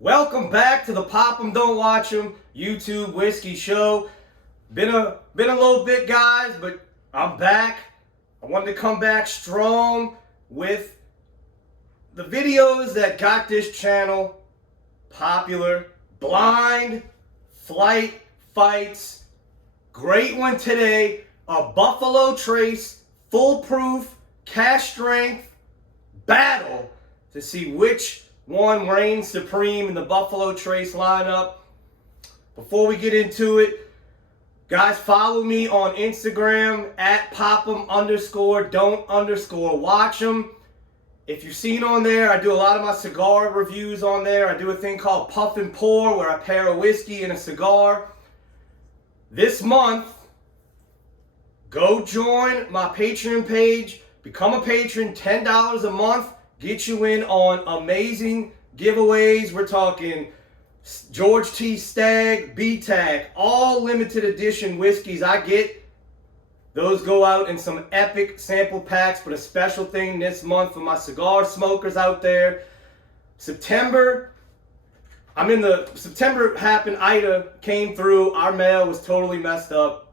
Welcome back to the Pop 'em Don't Watch 'em YouTube Whiskey Show. Been a little bit, guys, but I'm back. I wanted to come back strong with the videos that got this channel popular. Blind flight fights. Great one today. A Buffalo Trace foolproof cash strength battle to see which one reigns supreme in the Buffalo Trace lineup. Before we get into it, guys, follow me on Instagram at pop'em_don't_watch'em. If you've seen on there, I do a lot of my cigar reviews on there. I do a thing called Puff and Pour where I pair a whiskey and a cigar. This month, go join my Patreon page. Become a patron, $10 a month. Get you in on amazing giveaways. We're talking George T. Stagg, BTAC, all limited edition whiskeys I get. Those go out in some epic sample packs, but a special thing this month for my cigar smokers out there. September happened, Ida came through, our mail was totally messed up.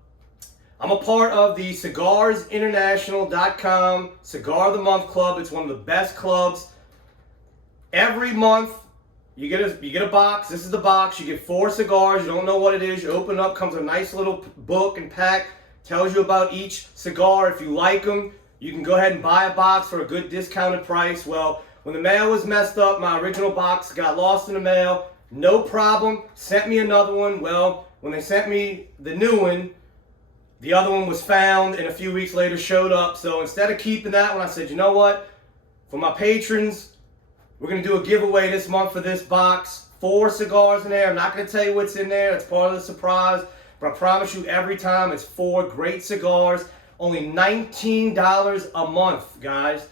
I'm a part of the cigarsinternational.com Cigar of the Month Club. It's one of the best clubs. Every month, you get a box. This is the box. You get 4 cigars. You don't know what it is. You open it up, comes a nice little book and pack. Tells you about each cigar. If you like them, you can go ahead and buy a box for a good discounted price. Well, when the mail was messed up, my original box got lost in the mail. No problem. Sent me another one. Well, when they sent me the new one, the other one was found and a few weeks later showed up. So instead of keeping that one, I said, you know what? For my patrons, we're going to do a giveaway this month for this box. 4 cigars in there. I'm not going to tell you what's in there. It's part of the surprise. But I promise you every time it's 4 great cigars. Only $19 a month, guys.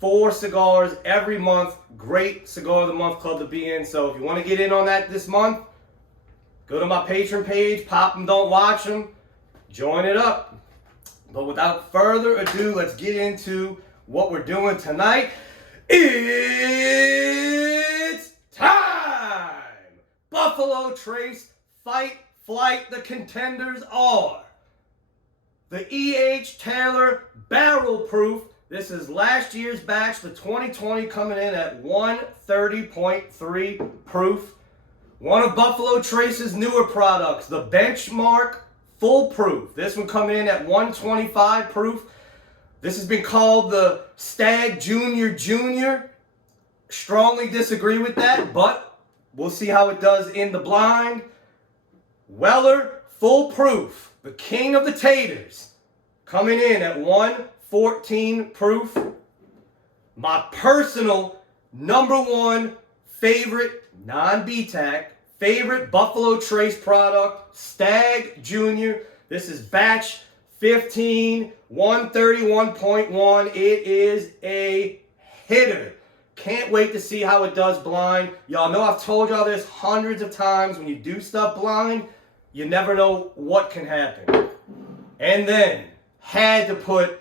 4 cigars every month. Great Cigar of the Month Club to be in. So if you want to get in on that this month, go to my Patreon page. Pop 'em, don't watch 'em. Join it up. But without further ado, let's get into what we're doing tonight. It's time! Buffalo Trace Fight Flight. The contenders are the E.H. Taylor Barrel Proof. This is last year's batch, the 2020, coming in at 130.3 proof. One of Buffalo Trace's newer products, the Benchmark Full Proof. This one coming in at 125 proof. This has been called the Stagg Jr. Strongly disagree with that, but we'll see how it does in the blind. Weller Full Proof, the king of the taters, coming in at 114 proof. My personal #1 favorite, non-BTAC, favorite Buffalo Trace product, Stagg Jr. This is batch 15, 131.1. It is a hitter. Can't wait to see how it does blind. Y'all know I've told y'all this hundreds of times. When you do stuff blind, you never know what can happen. And then, had to put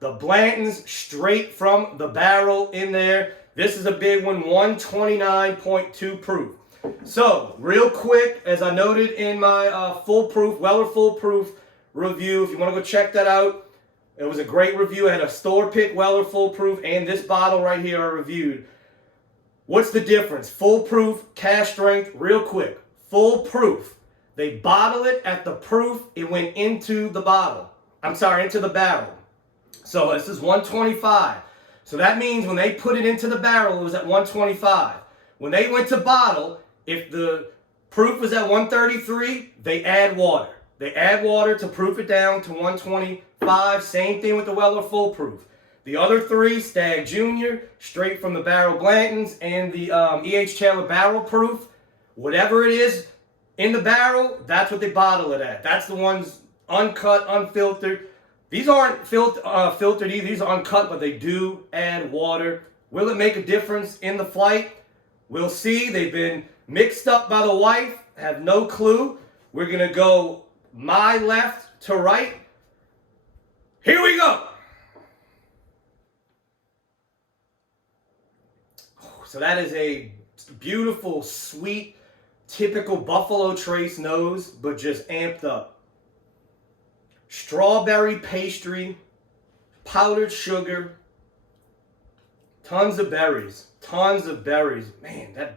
the Blantons straight from the barrel in there. This is a big one, 129.2 proof. So, real quick, as I noted in my Weller Full Proof review, if you want to go check that out, it was a great review. I had a store pick Weller Full Proof and this bottle right here I reviewed. What's the difference? Full proof, cash strength, real quick. Full proof. They bottle it at the proof it went into the bottle. I'm sorry, into the barrel. So this is 125. So that means when they put it into the barrel, it was at 125. When they went to bottle, if the proof was at 133, they add water. They add water to proof it down to 125. Same thing with the Weller Full Proof. The other 3, Stagg Jr., straight from the barrel Blantons, and the E.H. Taylor Barrel Proof, whatever it is in the barrel, that's what they bottle it at. That's the ones uncut, unfiltered. These aren't filtered either. These are uncut, but they do add water. Will it make a difference in the flight? We'll see. They've been mixed up by the wife. Have no clue. We're going to go my left to right. Here we go. So that is a Beautiful, sweet, typical Buffalo Trace nose, but just amped up. Strawberry pastry, powdered sugar, tons of berries. Tons of berries. Man,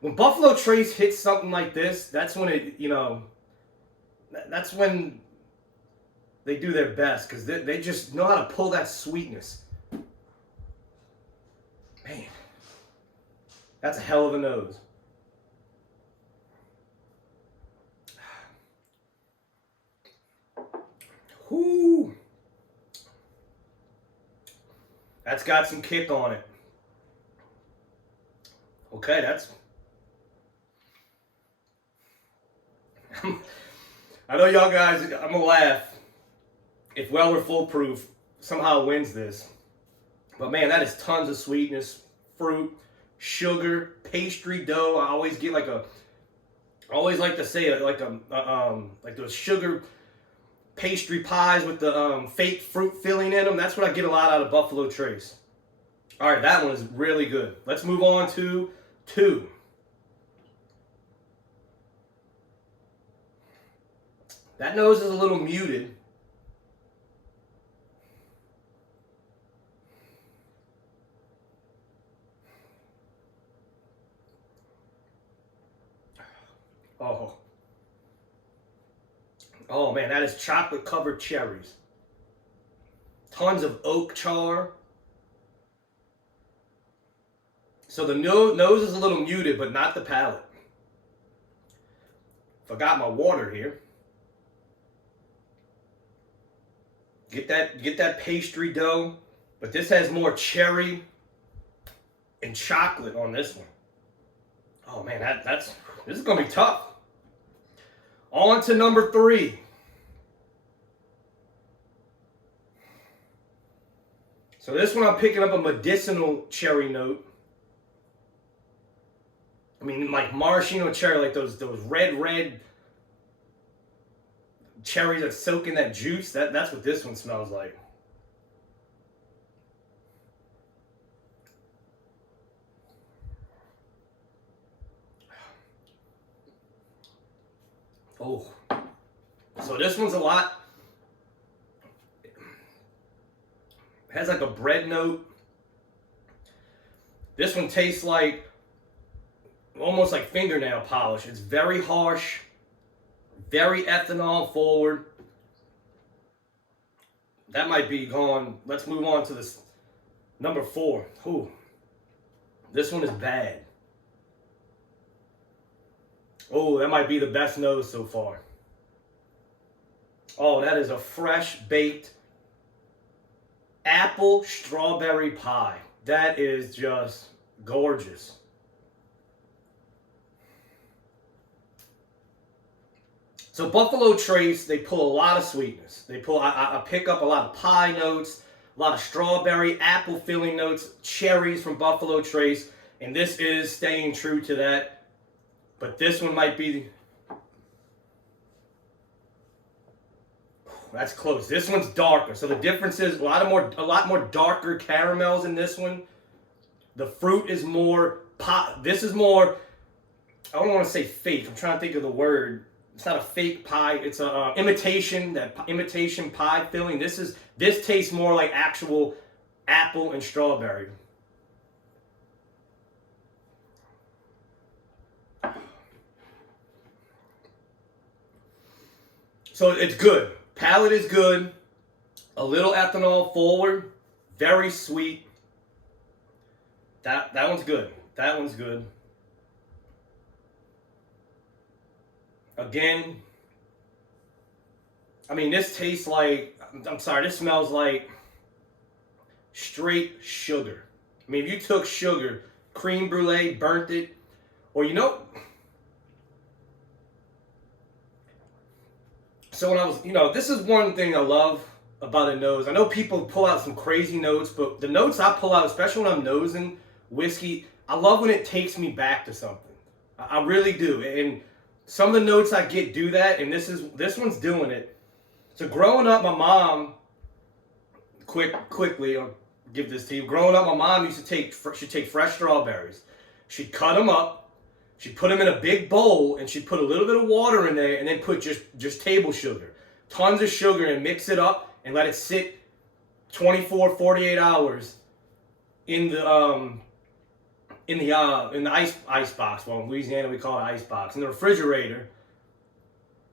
when Buffalo Trace hits something like this, that's when it, that's when they do their best, because they just know how to pull that sweetness. Man, that's a hell of a nose. Whoo! That's got some kick on it. Okay, that's... I know y'all guys, I'm gonna laugh if Weller Foolproof somehow wins this. But man, that is tons of sweetness, fruit, sugar, pastry dough. I always get I always like to say like those sugar pastry pies with the fake fruit filling in them. That's what I get a lot out of Buffalo Trace. All right, that one is really good. Let's move on to 2. That nose is a little muted. Oh man, that is chocolate covered cherries. Tons of oak char. So the nose is a little muted, but not the palate. Forgot my water here. Get that pastry dough, but this has more cherry and chocolate on this one. Oh man, this is gonna be tough. On to number 3. So this one I'm picking up a medicinal cherry note. I mean, like maraschino cherry, like those red cherries that soak in that juice. That's what this one smells like. Oh, so this one's a lot. It has like a bread note. This one tastes like almost like fingernail polish. It's very harsh, very ethanol forward. That might be gone. Let's move on to this number 4. Ooh, this one is bad. Oh, that might be the best nose so far. Oh, that is a fresh baked apple strawberry pie. That is just gorgeous. So Buffalo Trace, they pull a lot of sweetness. I pick up a lot of pie notes, a lot of strawberry, apple filling notes, cherries from Buffalo Trace, and this is staying true to that. But this one might be... That's close. This one's darker. So the difference is a lot more darker caramels in this one. The fruit is more pie. This is more, I don't want to say fake. I'm trying to think of the word. It's not a fake pie. It's a imitation, that imitation pie filling. This tastes more like actual apple and strawberry. So it's good. Palate is good. A little ethanol forward. Very sweet. That one's good. That one's good. Again, I mean, this tastes like, this smells like straight sugar. I mean, if you took sugar, creme brulee, burnt it, or so when I was, this is one thing I love about a nose. I know people pull out some crazy notes, but the notes I pull out, especially when I'm nosing whiskey, I love when it takes me back to something. I really do. And some of the notes I get do that, and this one's doing it. So growing up, my mom, quickly, I'll give this to you. Growing up, my mom used to take fresh strawberries. She'd cut them up. She'd put them in a big bowl, and she'd put a little bit of water in there, and then put just table sugar. Tons of sugar, and mix it up and let it sit 24, 48 hours in the ice box. Well, in Louisiana we call it ice box. In the refrigerator.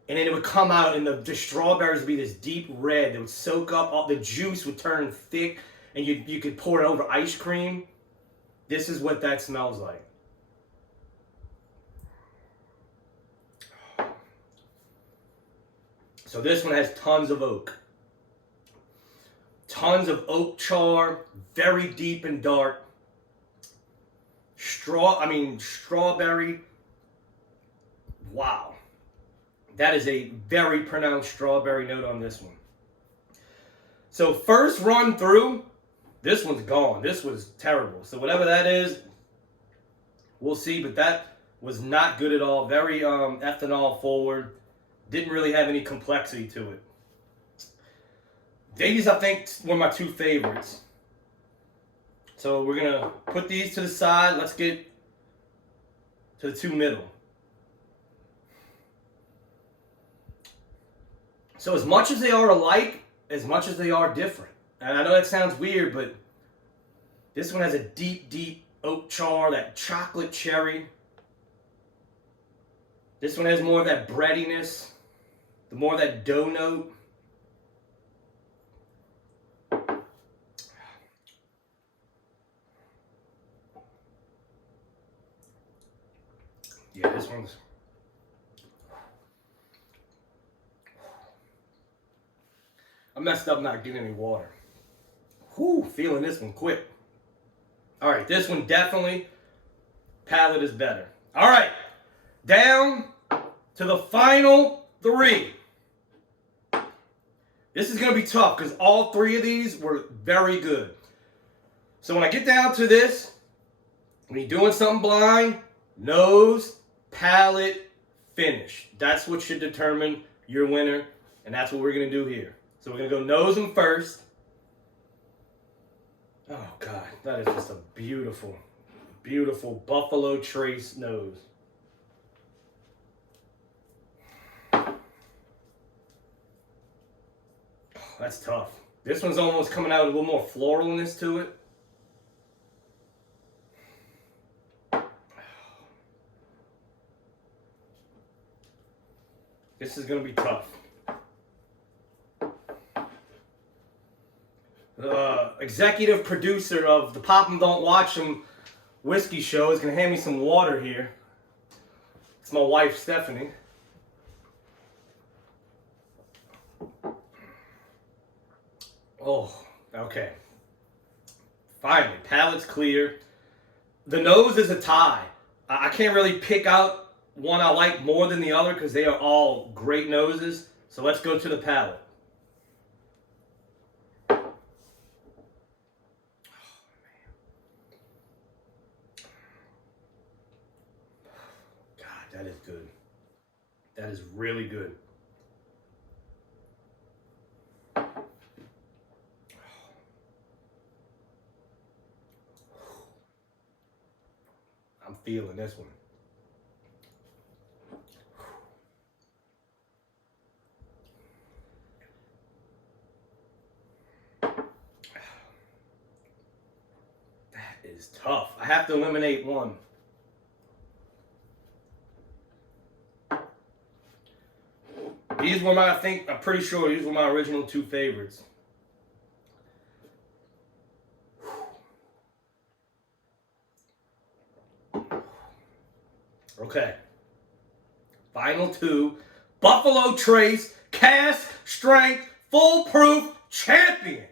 And then it would come out, and the strawberries would be this deep red. They would soak up, all the juice would turn thick, and you could pour it over ice cream. This is what that smells like. So this one has tons of oak. Tons of oak char, very deep and dark. Strawberry. Wow. That is a very pronounced strawberry note on this one. So first run through, this one's gone. This was terrible. So whatever that is, we'll see. But that was not good at all. Very ethanol forward. Didn't really have any complexity to it. These, I think, were my two favorites. So we're going to put these to the side. Let's get to the two middle. So as much as they are alike, as much as they are different. And I know that sounds weird, but this one has a deep, deep oak char, that chocolate cherry. This one has more of that breadiness, the more of that dough note. Yeah, this one's... I messed up not getting any water. Whew, feeling this one quick. All right, this one definitely, palate is better. All right, down to the final three. This is going to be tough because all three of these were very good. So when I get down to this, when you're doing something blind, nose, palate, finish. That's what should determine your winner, and that's what we're going to do here. So we're going to go nose them first. Oh, God. That is just a beautiful, beautiful Buffalo Trace nose. Oh, that's tough. This one's almost coming out with a little more floralness to it. This is going to be tough. Executive producer of the Pop 'em Don't Watch 'em whiskey show is going to hand me some water here. It's my wife, Stephanie. Oh, okay. Finally, palate's clear. The nose is a tie. I can't really pick out one I like more than the other because they are all great noses. So let's go to the palate. That is good. That is really good. I'm feeling this one. That is tough. I have to eliminate one. These were my, I'm pretty sure these were my original two favorites. Okay. Final two. Buffalo Trace, Cast Strength, Foolproof Champion.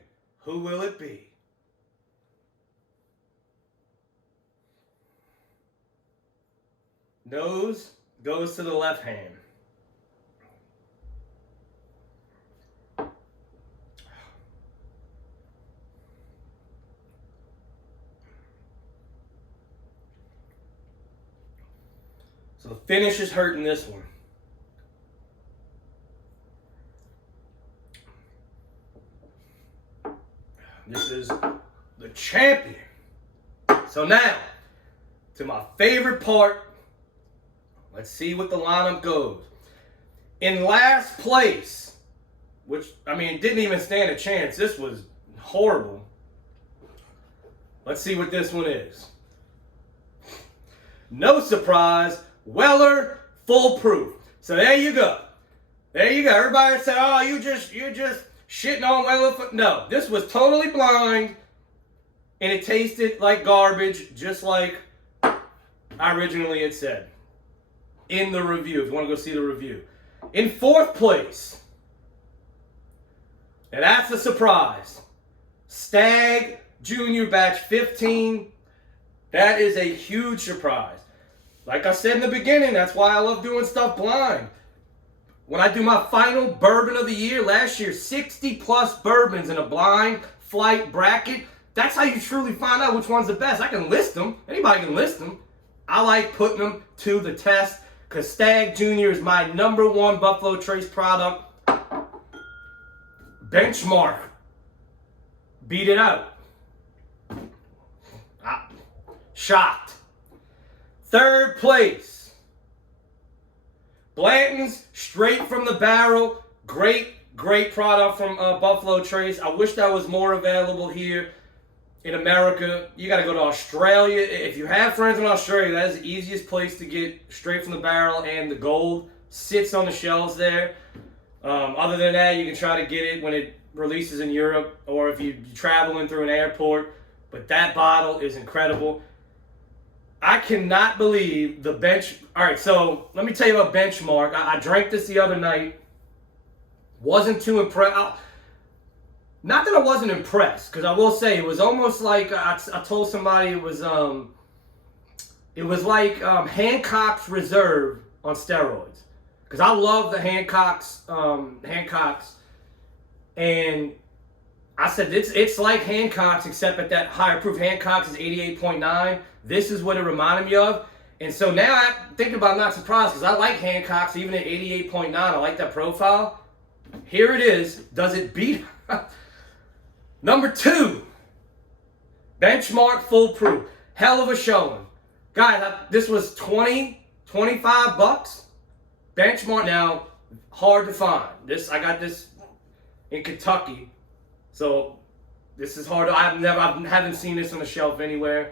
Who will it be? Nose goes to the left hand. So the finish is hurting this one. This is the champion. So now, to my favorite part. Let's see what the lineup goes. In last place, which, I mean, didn't even stand a chance. This was horrible. Let's see what this one is. No surprise, Weller Foolproof. So there you go. There you go. Everybody said, oh, you're just shitting on Weller. No, this was totally blind, and it tasted like garbage, just like I originally had said in the review, if you want to go see the review. In fourth place, and that's a surprise, Stagg Jr Batch 15. That is a huge surprise. Like I said in the beginning, that's why I love doing stuff blind. When I do my final bourbon of the year, last year, 60 plus bourbons in a blind flight bracket. That's how you truly find out which one's the best. I can list them. Anybody can list them. I like putting them to the test because Stagg Jr is my #1 Buffalo Trace product. Benchmark. Beat it out. Shocked. Third place. Blanton's straight from the barrel. Great product from Buffalo Trace. I wish that was more available here in America. You got to go to Australia. If you have friends in Australia, that is the easiest place to get straight from the barrel, and the gold sits on the shelves there. Other than that, you can try to get it when it releases in Europe or if you're traveling through an airport. But that bottle is incredible. I cannot believe the bench. All right, so let me tell you about Benchmark. I drank this the other night. Wasn't too impressed. Not that I wasn't impressed, because I will say it was almost like I told somebody it was like Hancock's Reserve on steroids. Because I love the Hancock's, and I said it's like Hancock's except at that higher proof. Hancock's is 88.9. This is what it reminded me of. And so now I think about it, I'm not surprised because I like Hancock's even at 88.9. I like that profile. Here it is. Does it beat? Number 2, Benchmark Foolproof. Hell of a showing. Guys, this was $25. Benchmark, now, hard to find. I got this in Kentucky. So this is hard. I haven't seen this on the shelf anywhere.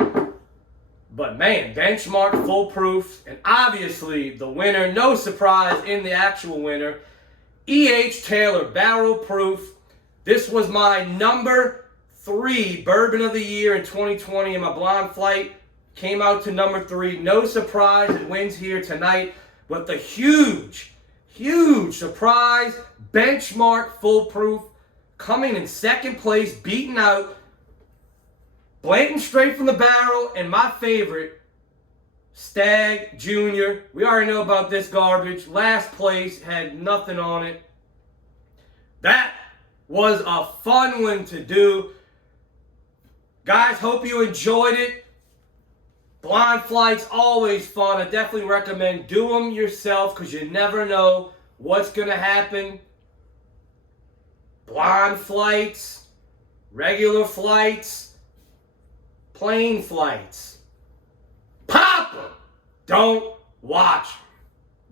But man, Benchmark Foolproof, and obviously the winner, no surprise in the actual winner, E.H. Taylor Barrel Proof. This was my number 3 bourbon of the year in 2020 in my blind flight. Came out to number 3. No surprise, it wins here tonight. But the huge surprise, Benchmark Foolproof, coming in second place, beating out Blanton straight from the barrel, and my favorite, Stagg Jr. We already know about this garbage. Last place, had nothing on it. That was a fun one to do. Guys, hope you enjoyed it. Blind flights, always fun. I definitely recommend do them yourself because you never know what's going to happen. Blind flights, regular flights, plane flights. Pop them. Don't watch